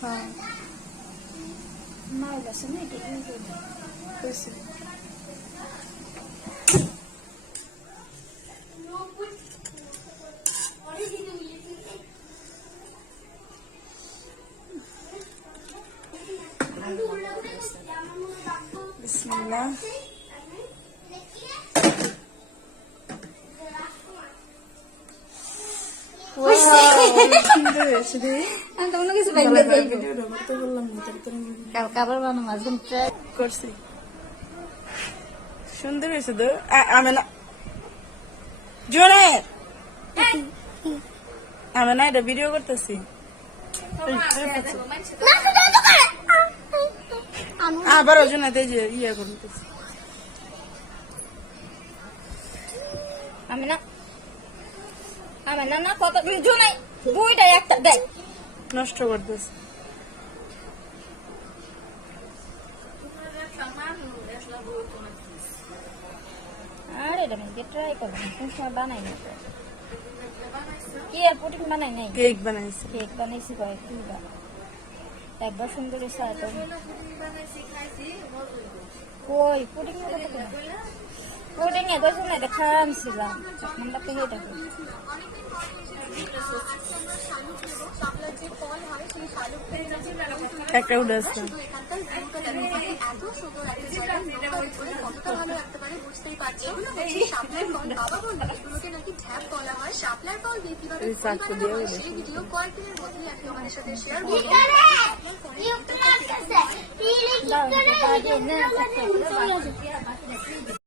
হ্যাঁ মাল আছে না এটা হয়েছে। বিসমিল্লাহ। সুন্দর হয়েছে রে। আমি তো অন্য কিছু বাইরে দেই ভিডিওটা করতে বললাম না, তারপরে কাবার বানো মাঝখান ট্রাই করছি। সুন্দর হয়েছে তো। আমি না জোরে, আমি না এটা ভিডিও করতেছি। আবার ওজনাতে যে ইয়ে করতেছি। আমি না না কত ভিডিও নাই দুইটা একটা দেখ নষ্ট করতেছি। আরে এটা আমি ট্রাই করব কোন সময় বানাই না কি আর পুটিং বানাই নাই কেক বানাইছি। কেক বানাইছি কয়েকবার একবার সুন্দর হয়েছে আর কই পুটিং পুটিং এ কইছ না এটা খামছিলাম আমরা তো এটা একটা উঠেছে। চাকু দিয়ে দাও